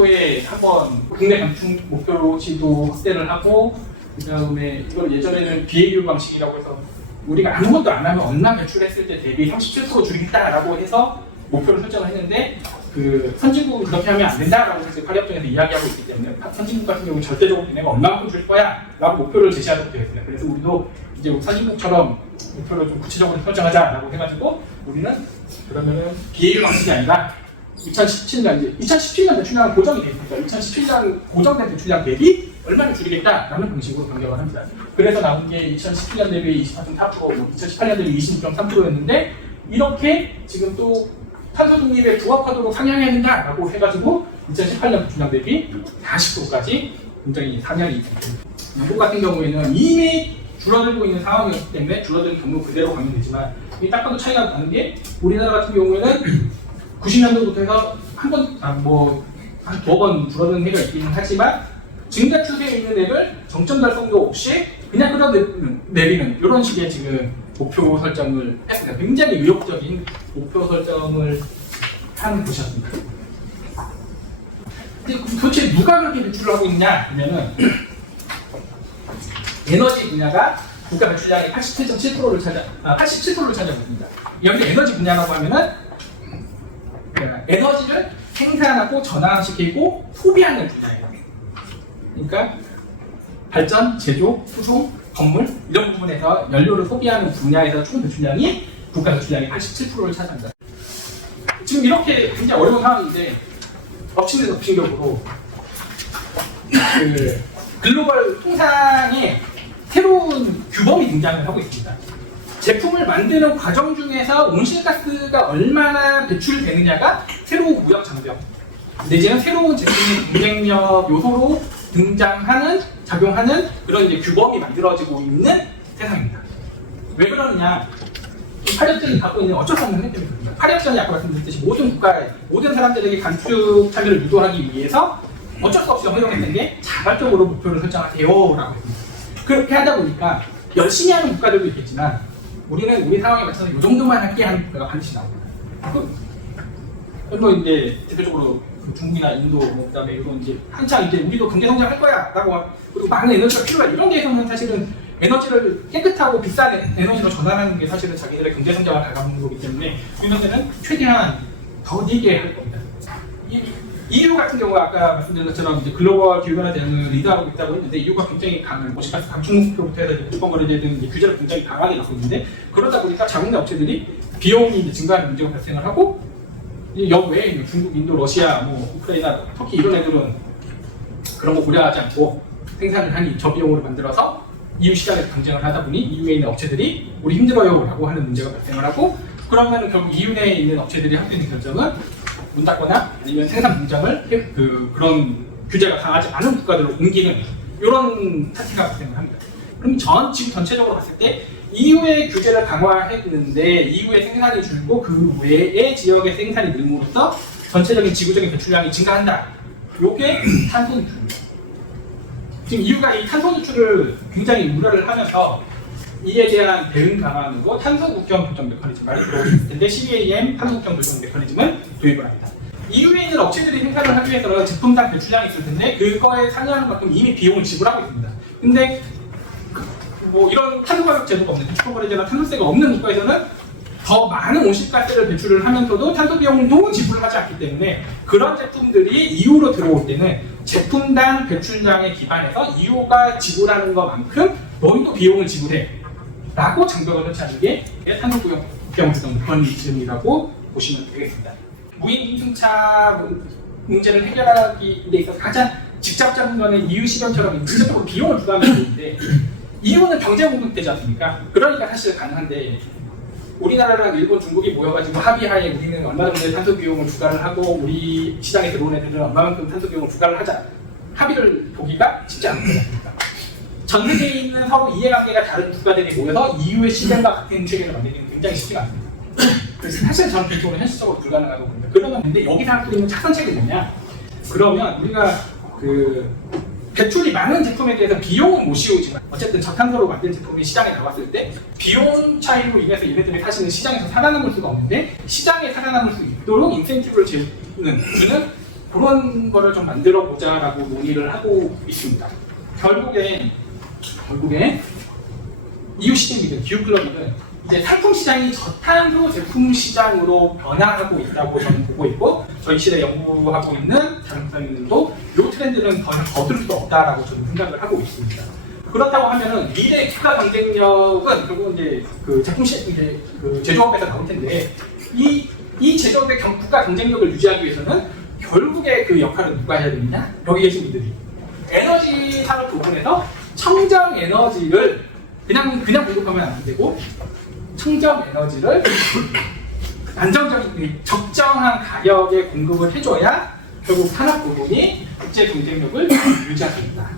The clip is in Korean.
2024년도에 한번 국내 감축 목표치도 확대를 하고 그다음에 이걸 예전에는 BAU 방식이라고 해서 우리가 아무것도 안 하면 언나 배출했을 때 대비 37% 줄이겠다라고 해서 목표를 설정을 했는데 그 선진국은 그렇게 하면 안 된다라고 해서 파리협정에서 이야기하고 있기 때문에 선진국 같은 경우는 절대적으로 걔네가 얼마만큼 줄 거야라고 목표를 제시하도록 되어 있습니다. 그래서 우리도 이제 선진국처럼 목표를 좀 구체적으로 설정하자라고 해가지고 우리는 그러면은 BAU 방식이 아니라 2017년 이제 2017년 대출량은 고정이 되어 있습니다. 2017년 고정된 대출량 대비 얼마를 줄이겠다라는 방식으로 변경을 합니다. 그래서 나온 게 2017년 대비 24.4%, 2018년 대비 26.3%였는데 이렇게 지금 또 탄소 중립에 부합하도록 상향해야 된다라고 해가지고 2018년 대출량 대비 40%까지 굉장히 상향이 됩니다. 영국 같은 경우에는 이미 줄어들고 있는 상황이었기 때문에 줄어든 경로 그대로 가면 되지만 이 딱 봐도 차이가 나는 게 우리나라 같은 경우에는 90년도부터 해서 한 두어 번 줄어든 해가 있기는 하지만 증가 추세에 있는 액을 정점 달성도 없이 그냥 끌어내리는 이런 식의 지금 목표 설정을 했습니다. 굉장히 의욕적인 목표 설정을 한 곳이었습니다. 근데 도대체 누가 그렇게 배출을 하고 있냐 하면은 에너지 분야가 국가 배출량의 87.7%를 차지하고 있습니다. 여기 에너지 분야라고 하면은 에너지를 생산하고 전환시키고 소비하는 분야예요. 그러니까 발전, 제조, 수송, 건물 이런 부분에서 연료를 소비하는 분야에서 총 배출량이 국가 배출량의 87%를 차지합니다. 지금 이렇게 굉장히 어려운 상황인데 엎친 데 덮친 격으로 그 글로벌 통상에 새로운 규범이 등장을 하고 있습니다. 제품을 만드는 과정 중에서 온실가스가 얼마나 배출되느냐가 새로운 무역 장벽 내지는 새로운 제품의 경쟁력 요소로 작용하는 그런 이제 규범이 만들어지고 있는 세상입니다. 왜 그러느냐? 파리협정이 갖고 있는 어쩔 수 없는 혜택이 있습니다. 파리협정이 아까 말씀드렸듯이 모든 국가의 모든 사람들에게 감축 참여를 유도하기 위해서 어쩔 수 없이 허용했는 게 자발적으로 목표를 설정하세요라고 했습니다. 그렇게 하다 보니까 열심히 하는 국가들도 있겠지만 우리는 우리 상황에 맞춰서 이 정도만 할게 하는 국가가 반드시 나옵니다. 뭐 이제 대표적으로 중국이나 인도, 그다음에 이런 이제 한창 이제 우리도 경제 성장할 거야라고 그리고 많은 에너지가 필요해 이런 데에서는 사실은 에너지를 깨끗하고 비싼 에너지로 전환하는 게 사실은 자기들의 경제 성장을 갉아먹는 거기 때문에 이런 데는 최대한 더 늘게 할 겁니다. EU 같은 경우 아까 말씀드린 것처럼 이제 글로벌 기후변화 대응을 리드하고 있다고 했는데 EU가 굉장히 강한 온실가스 감축 목표부터 해서 무조건거래제 등 규제를 굉장히 강하게 갖고 있는데 그러다 보니까 자국내 업체들이 비용이 이제 증가하는 문제가 발생을 하고 역외에 중국, 인도, 러시아, 우크라이나, 터키 이런 애들은 그런 거 고려하지 않고 생산을 하니 저비용으로 만들어서 EU 시장에서 경쟁을 하다 보니 EU에 있는 업체들이 우리 힘들어요 라고 하는 문제가 발생을 하고 그러면 결국 EU 내에 있는 업체들이 하고 있는 결정은 문 닫거나 아니면 생산 공장을 그런 규제가 강하지 않은 국가들로 옮기는 이런 사태가 발생을 합니다. 그럼 지금 전체적으로 봤을 때 EU의 규제를 강화했는데 EU의 생산이 줄고 그 외의 지역의 생산이 늘므로써 전체적인 지구적인 배출량이 증가한다. 이게 탄소 누출입니다. 지금 EU가 이 탄소 누출을 굉장히 우려를 하면서 이에 대한 대응 방안으로 탄소 국경 조정 메커니즘 말을 들어보셨을 텐데 CBAM 탄소 국경 조정 메커니즘을 도입을 합니다. EU에 있는 업체들이 생산을 하기 위해서는 제품당 배출량이 있을 텐데 그거에 상회하는 만큼 이미 비용을 지불하고 있습니다. 근데 이런 탄소 가격 제도가 없는 배출거래제나 탄소세가 없는 국가에서는 더 많은 온실가스를 배출을 하면서도 탄소 비용도 지불을 하지 않기 때문에 그런 제품들이 EU로 들어올 때는 제품당 배출량에 기반해서 EU가 지불하는 것만큼 너희도 비용을 지불해 라고 장벽을 설치하는 게 탄소 국경 조정 메커니즘이라고 보시면 되겠습니다. 무인 승차 문제를 해결하기 데 있어서 가장 직접적인 거는 EU 시범처럼 직접적으로 비용을 부담하는 건데 EU는 경제 공급되지 않습니까? 그러니까 사실 가능한데 우리나라랑 일본, 중국이 모여가지고 합의하에 우리는 얼마 정도의 탄소 비용을 부과를 하고 우리 시장에 들어온 애들은 얼마만큼 탄소 비용을 부과를 하자 합의를 보기가 쉽지 않은 거지 않습니까? 전 세계에 있는 서로 이해관계가 다른 국가들이 모여서 EU의 시장과 같은 체계를 만들기는 굉장히 쉽지가 않습니다. 그래서 사실 저는 개인적으로 현실적으로 불가능하다고 봅니다. 그러면 근데 여기서 할 수 있는 착선책이 뭐냐? 그러면 우리가 배출이 많은 제품에 대해서 비용은 못 씌우지만 어쨌든 저탄소로 만든 제품이 시장에 나왔을 때 비용 차이로 인해서 얘네들이 사실은 시장에서 살아남을 수가 없는데 시장에 살아남을 수 있도록 인센티브를 주는 그런 거를 좀 만들어 보자라고 논의를 하고 있습니다. 결국에 이웃시장이든 기후클럽이든 이제 상품 시장이 저탄소 제품 시장으로 변화하고 있다고 저는 보고 있고, 저희 실에 연구하고 있는 자동차인들도 이 트렌드는 더 거둘 수 없다라고 저는 생각을 하고 있습니다. 그렇다고 하면은 미래 국가 경쟁력은 결국 이제 그 제품 이제 그 제조업에서 나올 텐데, 이 제조업의 국가 경쟁력을 유지하기 위해서는 결국에 그 역할을 누가 해야 되느냐? 여기 계신 분들이 에너지 산업 부분에서 청정 에너지를 그냥 공급하면 안 되고, 청정 에너지를 안정적인 적정한 가격에 공급을 해줘야 결국 산업 부분이 국제 경쟁력을 유지할 수 있다.